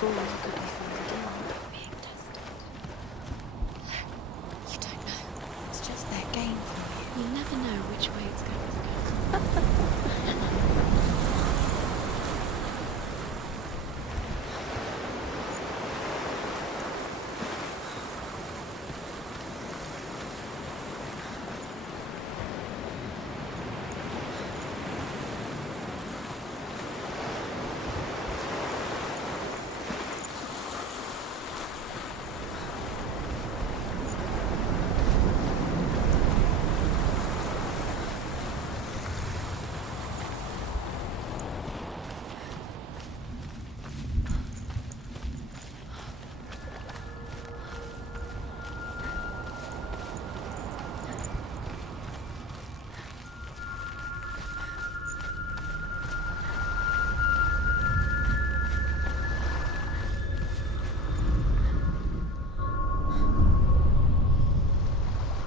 before you could be fooled in. Being tested. You don't know. It's just their game for you. You'll never know which way it's going to go.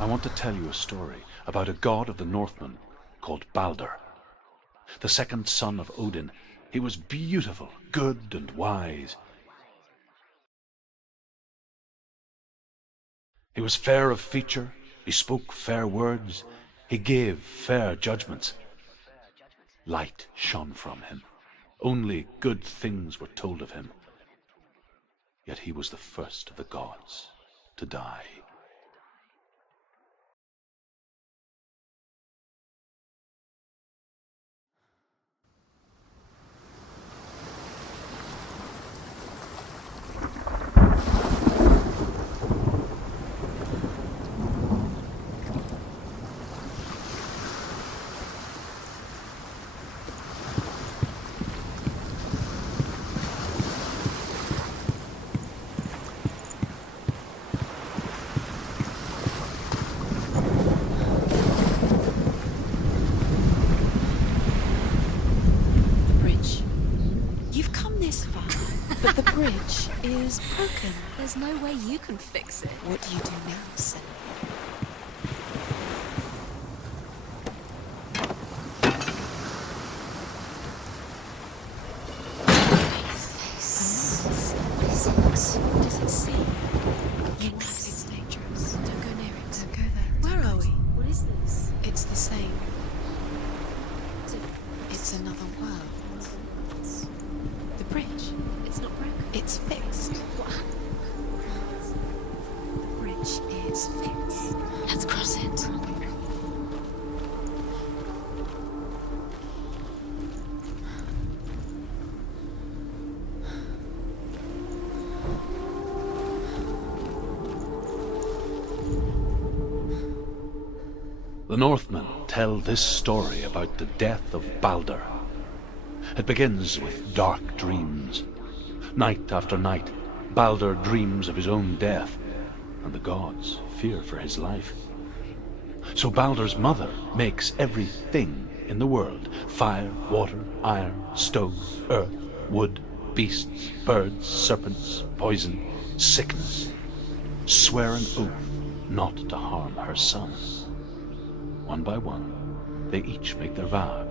I want to tell you a story about a god of the Northmen called Balder. The second son of Odin, he was beautiful, good and wise. He was fair of feature, he spoke fair words, he gave fair judgments. Light shone from him. Only good things were told of him. Yet he was the first of the gods to die. But the bridge is broken. There's no way you can fix it. What do you do now, Senua? What does it say? Yes. It's dangerous. Don't go near it. Don't go there. Where are we? What is this? It's the same. It's another world. The bridge. It's not broken. It's fixed. What? The bridge is fixed. Let's cross it. The Northmen tell this story about the death of Balder. It begins with dark dreams. Night after night, Balder dreams of his own death, and the gods fear for his life. So Balder's mother makes everything in the world: fire, water, iron, stone, earth, wood, beasts, birds, serpents, poison, sickness. Swear an oath not to harm her son. One by one, they each make their vow.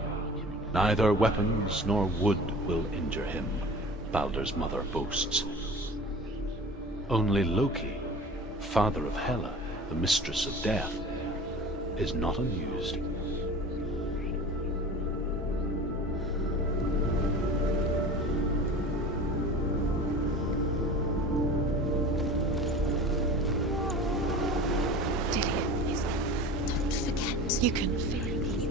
Neither weapons nor wood will injure him, Balder's mother boasts. Only Loki, father of Hela, the mistress of death, is not amused. You can feel his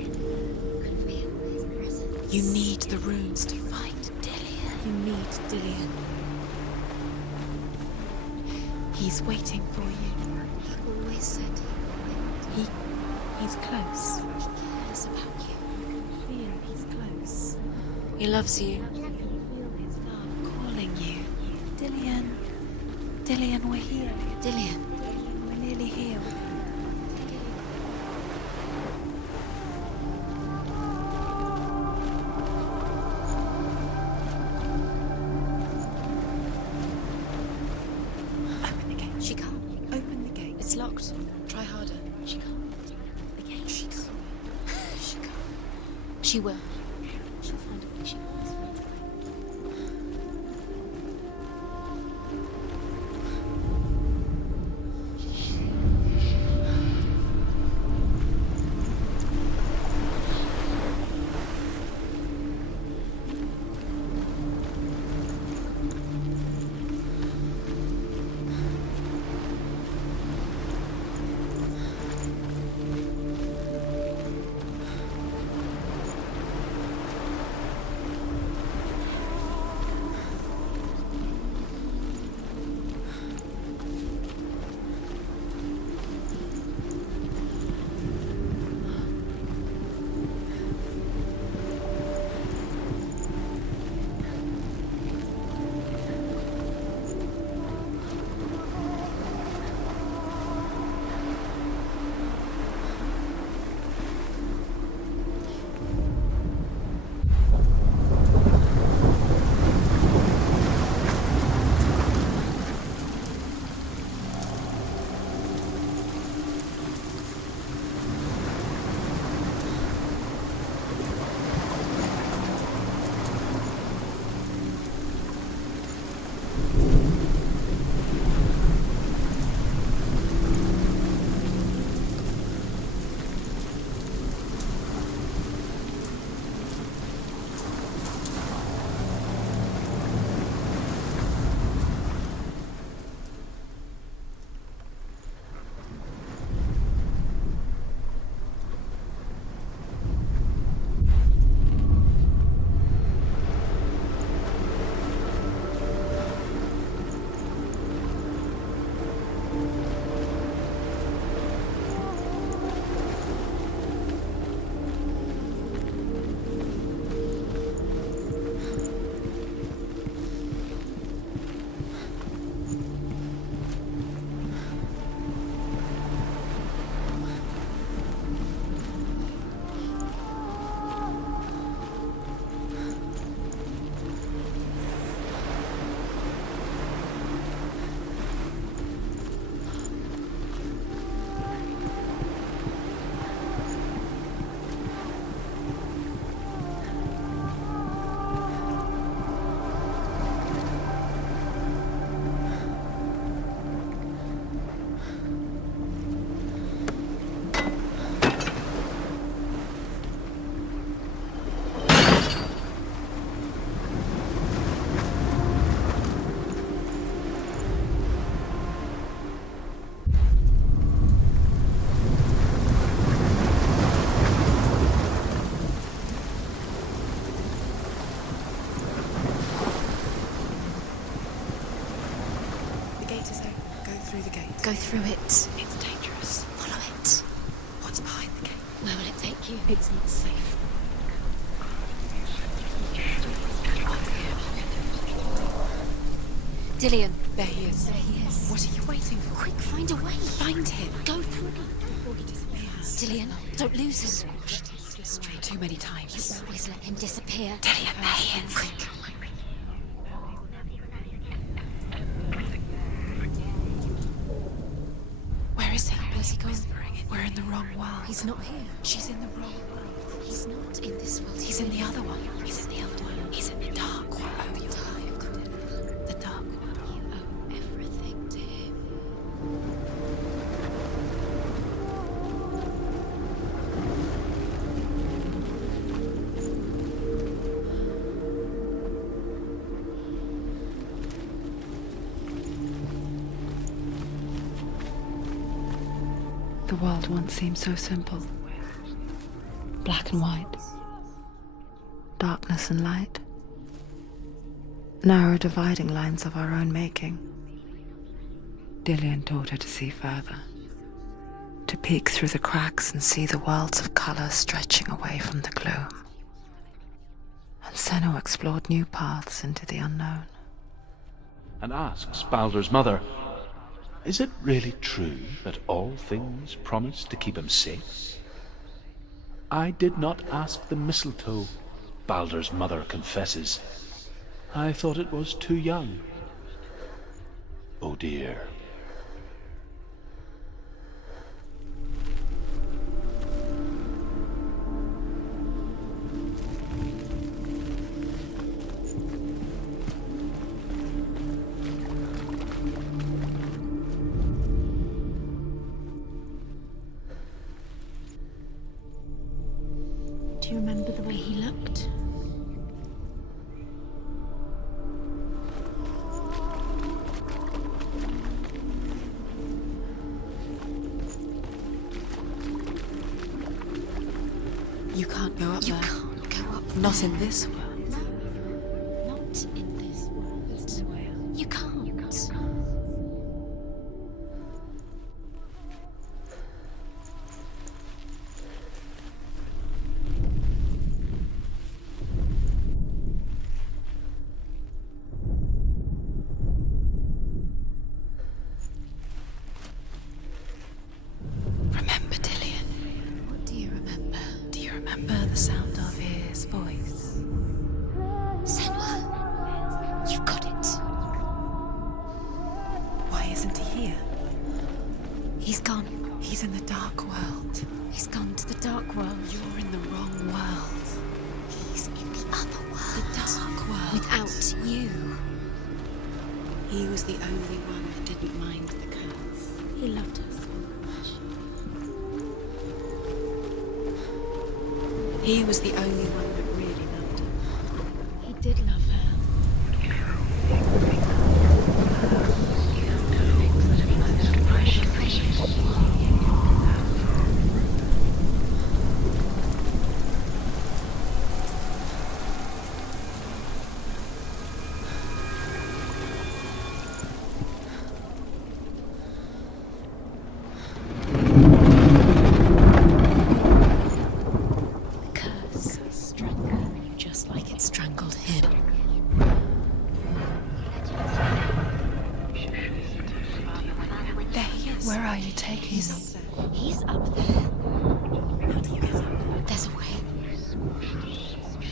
presence. You need the runes to fight Dillion. You need Dillion. He's waiting for you. He always said He's close. he cares about you. Feel he's close. He loves you. I can feel his love. Calling you. Dillion. Dillion, we're here. Dillion. We're nearly here. She can't. Open the gate. It's locked. Try harder. She can't. The gate. She can't. She can't. She will. She'll find a way. She always finds a way. through the gate. Go through it. It's dangerous. Follow it. What's behind the gate? Where will it take you? It's not safe. Dillion. There he is. There he is. What are you waiting for? Quick, find a way. Find him. Go through it. Before he disappears. Dillion, don't lose him. Straight too many times. You always let him disappear. Dillion, there he is. Quick. Where is he? Where's he gone? We're in the wrong world. He's not here. She's in the wrong world. He's not in this world. He's in the other one. He's in the other one. He's in the dark world. The dark world. You owe everything to him. The world once seemed so simple. Black and white. Darkness and light. Narrow dividing lines of our own making. Dillion taught her to see further. To peek through the cracks and see the worlds of color stretching away from the gloom. And Senua explored new paths into the unknown. And asks Baldur's mother, is it really true that all things promise to keep him safe? I did not ask the mistletoe, Baldur's mother confesses. I thought it was too young. Oh dear. Do you remember the way he looked? You can't go up there. You can't go up. Not in this world. No, not in this world. You can't. Remember, Dillion. What do you remember? Do you remember the sound of his voice? Senua, you've got it. Why isn't he here? He's gone. He's in the dark world. He's gone to the dark world. You're in the wrong world. He's in the other world. The dark world. Without you. He was the only one that didn't mind the curse. He loved us so much. He was the only one that really loved her. He did love her. The curse strangled you just like it strangled him. There he is. Where are you taking me? He's up there. How do you get up there? There's a way.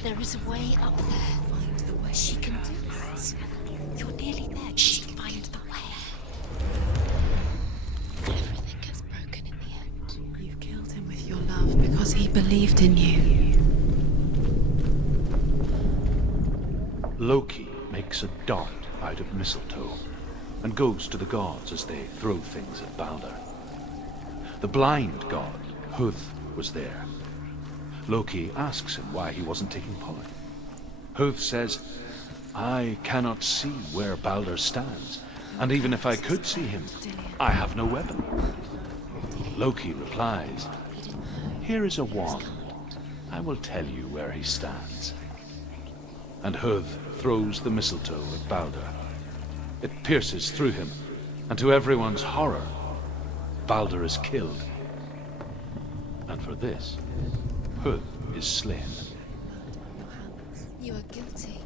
There is a way up there. Find the way. She can do it. You're nearly there. Just find the way. Everything gets broken in the end. You killed him with your love because he believed in you. Loki makes a dart out of mistletoe and goes to the gods as they throw things at Baldur. The blind god, Hugh, was there. Loki asks him why he wasn't taking part. Hugh says, I cannot see where Baldur stands, and even if I could see him, I have no weapon. Loki replies, here is a wand. I will tell you where he stands. And Hugh throws the mistletoe at Baldur. It pierces through him, And to everyone's horror, Balder is killed. And for this, Hood is slain. You are guilty.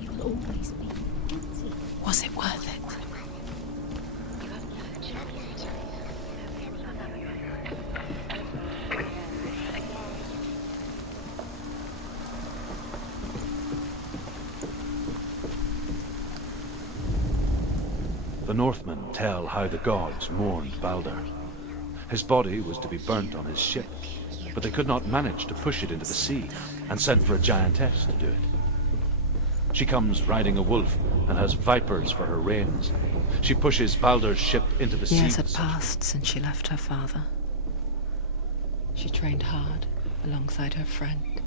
You will always be guilty. Was it worth it? The Northmen tell how the gods mourned Balder. His body was to be burnt on his ship, but they could not manage to push it into the sea, and sent for a giantess to do it. She comes riding a wolf and has vipers for her reins. She pushes Balder's ship into the sea. Years had passed since she left her father. She trained hard alongside her friend,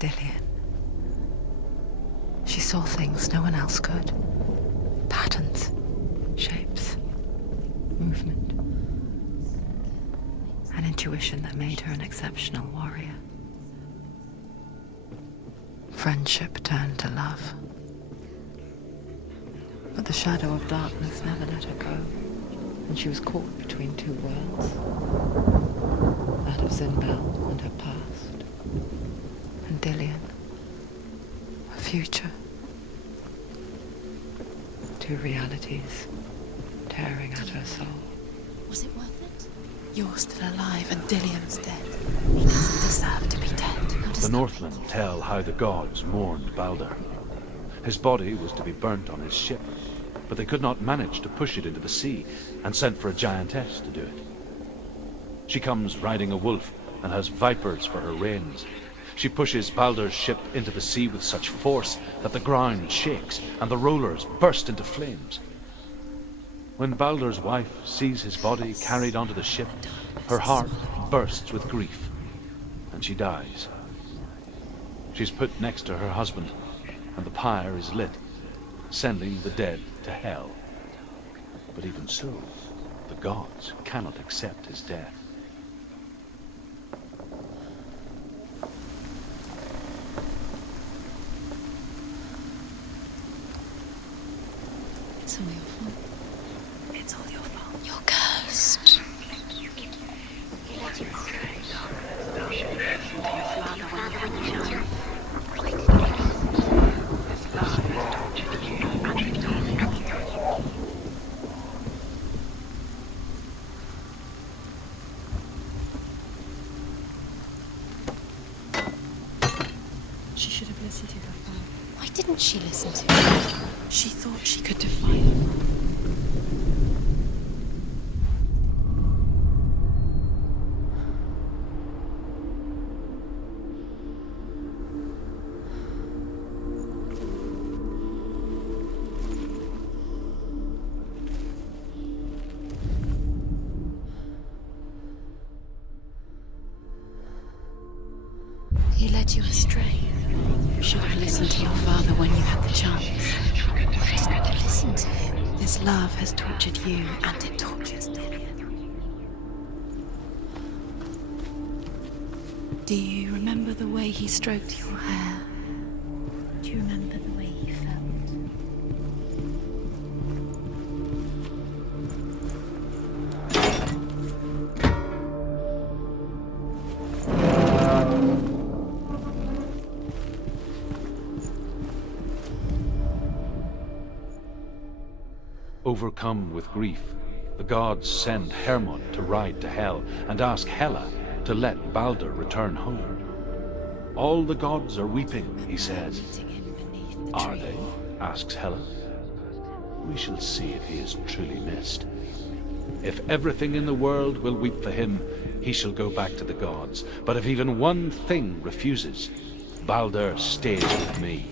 Dillion. She saw things no one else could. Patterns, shapes, movement. An intuition that made her an exceptional warrior. Friendship turned to love. But the shadow of darkness never let her go, and she was caught between two worlds. That of Zinbel and her past, and Dillion, her future. Two realities tearing at her soul. Was it worth it? You're still alive and Dillion's dead. He doesn't deserve to be dead. The Northmen tell how the gods mourned Balder. His body was to be burnt on his ship, but they could not manage to push it into the sea, and sent for a giantess to do it. She comes riding a wolf and has vipers for her reins. She pushes Balder's ship into the sea with such force that the ground shakes and the rollers burst into flames. When Balder's wife sees his body carried onto the ship, her heart bursts with grief, and she dies. She's put next to her husband, and the pyre is lit, sending the dead to hell. But even so, the gods cannot accept his death. It's all your fault. It's all your fault. You're cursed. She should have listened to her father. Why didn't she listen to him? She thought she could defy him. He led you astray. You should have listened to your father when you had the chance. Why didn't you listen to him? This love has tortured you. And it tortures Dillion. Do you remember the way he stroked your hair? Do you remember the way he felt? Overcome with grief, the gods send Hermod to ride to Hell and ask Hela to let Balder return home. All the gods are weeping, he says. Meeting him beneath the Are tree. they? Asks Hela. We shall see if he is truly missed. If everything in the world will weep for him, he shall go back to the gods. But if even one thing refuses, Balder stays with me.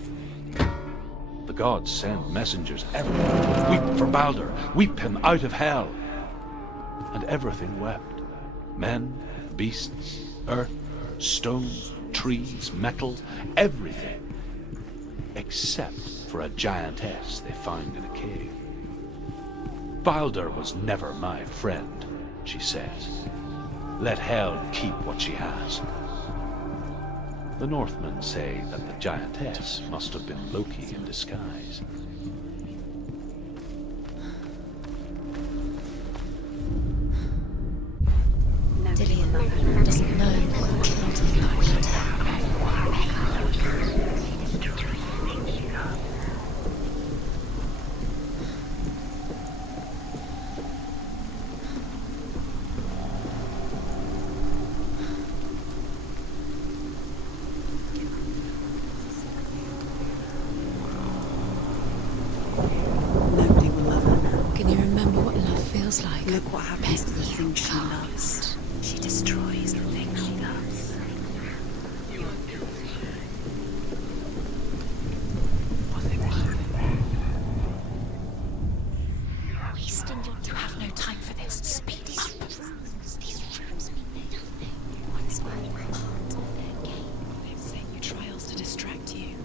The gods send messengers everywhere. Weep for Balder, weep him out of hell. And everything wept. Men, beasts, earth, stones, trees, metal, everything. Except for a giantess they found in a cave. Balder was never my friend, she says. Let Hell keep what she has. The Northmen say that the giantess must have been Loki in disguise. doesn't know what killed him, but we do. Nobody will love her now. Can you remember what love feels like? Look what happens to the things she loves. She destroys the things she loves. Wasting your time. You have no time for this. Speed up. These rooms mean nothing. Once more, part of their game. They've set you trials to distract you.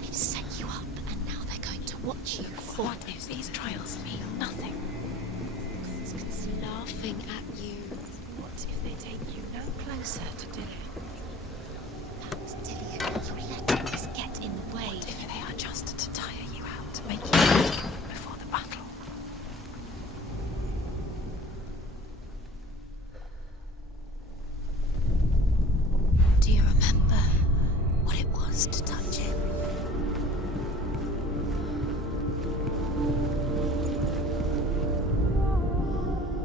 They've set you up, and now they're going to watch you. What if these trials mean nothing? It's laughing at you. What if they take you no closer to Dillion? Perhaps, Dillion, you let this get in the way. What if they are just to tire you out, to make you weak before the battle? Do you remember what it was to touch him?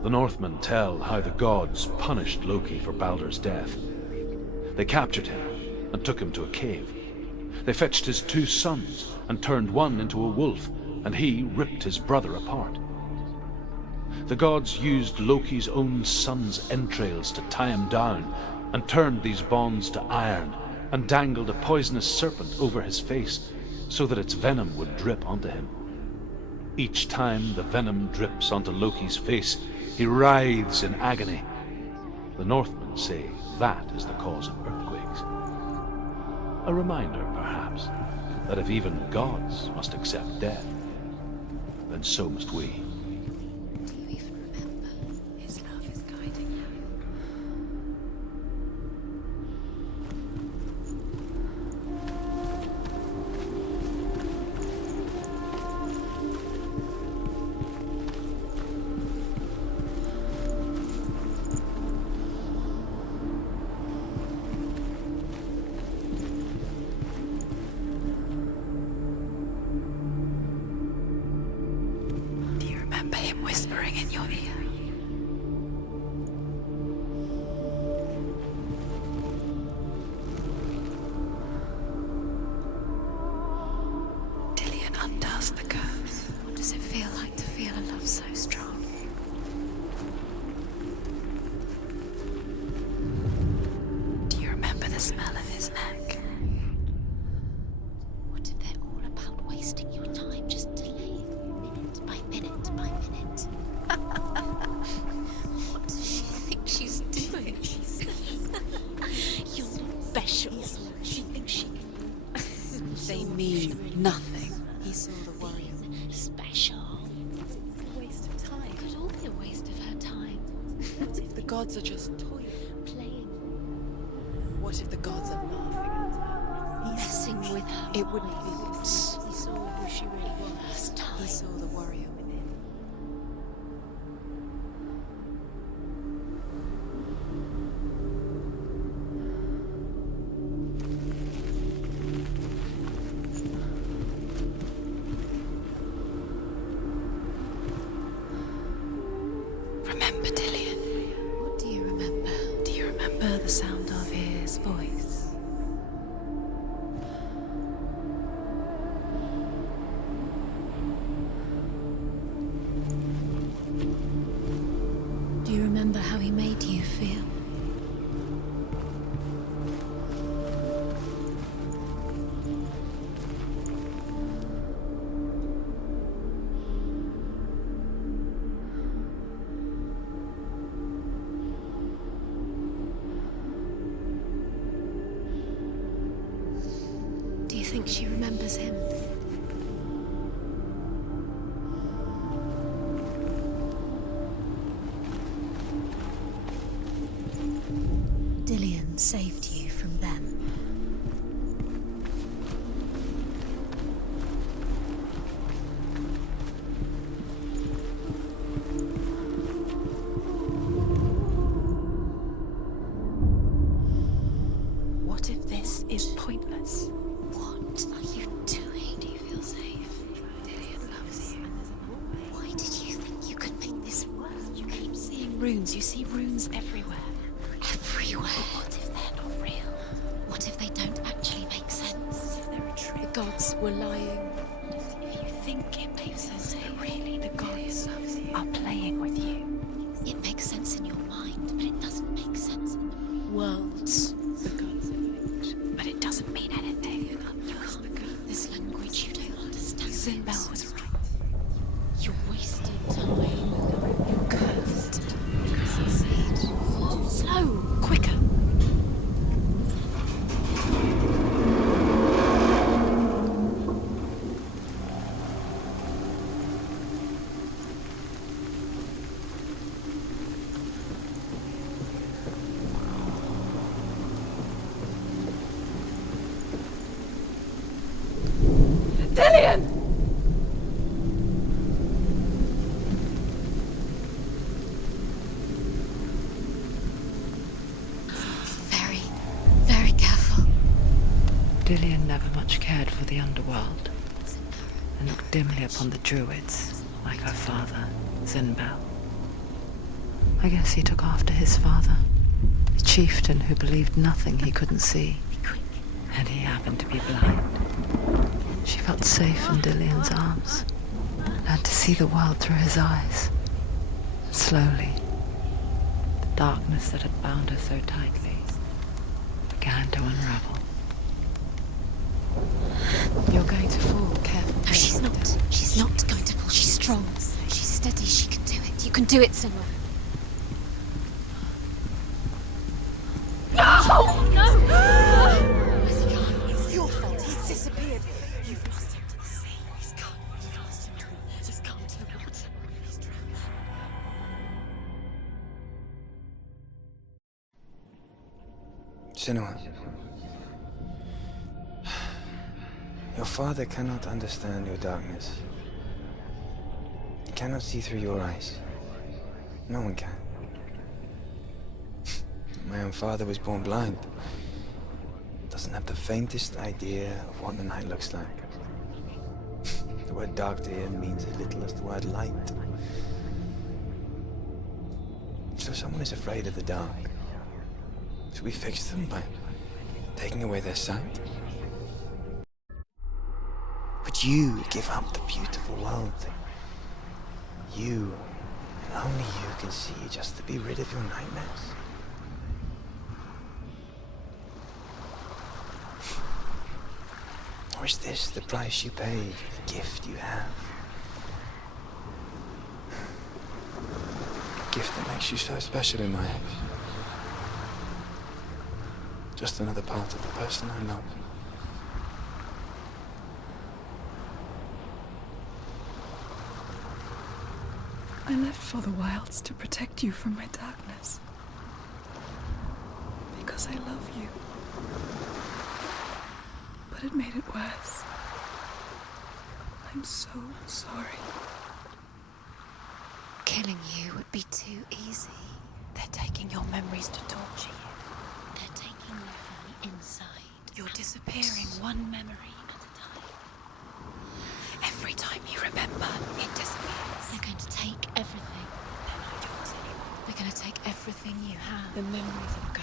The Northmen tell how the gods punished Loki for Baldur's death. They captured him and took him to a cave. They fetched his 2 sons and turned one into a wolf, and he ripped his brother apart. The gods used Loki's own son's entrails to tie him down, and turned these bonds to iron, and dangled a poisonous serpent over his face, so that its venom would drip onto him. Each time the venom drips onto Loki's face, he writhes in agony. The Northmen say that is the cause of earthquakes. A reminder, perhaps, that if even gods must accept death, then so must we. Do you even remember? His love is guiding you. Do you remember him whispering in your ear? Dillion undoes the curse. What does it feel like to feel a love so strong? Do you remember the smell of his neck? What if they're all about wasting your time, just delaying minute by minute by minute? What does she think she's doing? You're special. She thinks she can. They mean nothing. He saw the warrior. Special. Waste of time. It could all be a waste of her time. What if the gods are just toying? Playing, What if the gods are laughing at her? messing with her. It wouldn't be this. He saw who she really was. First time. He saw the warrior within. Remember Dillion? What do you remember? Do you remember the sound of his voice? Do you remember how he made you feel? Do you think she remembers him? Dillion saved you from them. You see runes everywhere. Everywhere. But what if they're not real? What if they don't actually make sense? What if they're a trick? The gods were lying. If you think it makes sense, but really the gods are playing with you. It makes sense in your mind, but it doesn't make sense in the worlds. The gods are linked, but it doesn't mean anything. You can't the gods. This language you don't understand. Zinbel was right. You're wasting time. You're cursed. Succeed. Slow, quicker. Dillian! Very, very careful. Dillian never much cared for the underworld, and looked dimly upon the druids, like her father, Zinbel. I guess he took after his father, a chieftain who believed nothing he couldn't see, and he happened to be blind. She felt safe in Dillian's arms, learned to see the world through his eyes. And slowly, the darkness that had bound her so tightly began to unravel. You're going to fall, careful. No, she's not. She's not going to fall. She's strong. She's steady. She can do it. You can do it, Senua. No! No! Where's he gone? It's your fault. He's disappeared. You've lost him to the sea. He's gone. You've lost him to the... Just come to the water. He's drowned. Senua, your father cannot understand your darkness. He cannot see through your eyes. No one can. My own father was born blind. Doesn't have the faintest idea of what the night looks like. The word dark to him means as little as the word light. So someone is afraid of the dark. Should we fix them by taking away their sight? Would you give up the beautiful world that you, and only you, can see just to be rid of your nightmares? Or is this the price you pay for the gift you have? A gift that makes you so special in my eyes. Just another part of the person I love. I left for the wilds to protect you from my darkness. Because I love you. But it made it worse. I'm so sorry. Killing you would be too easy. They're taking your memories to torture you. They're taking you from the inside. You're disappearing one memory at a time. Every time you remember, it disappears. They're going to take everything. They're not yours anymore. They're going to take everything you have. The memories of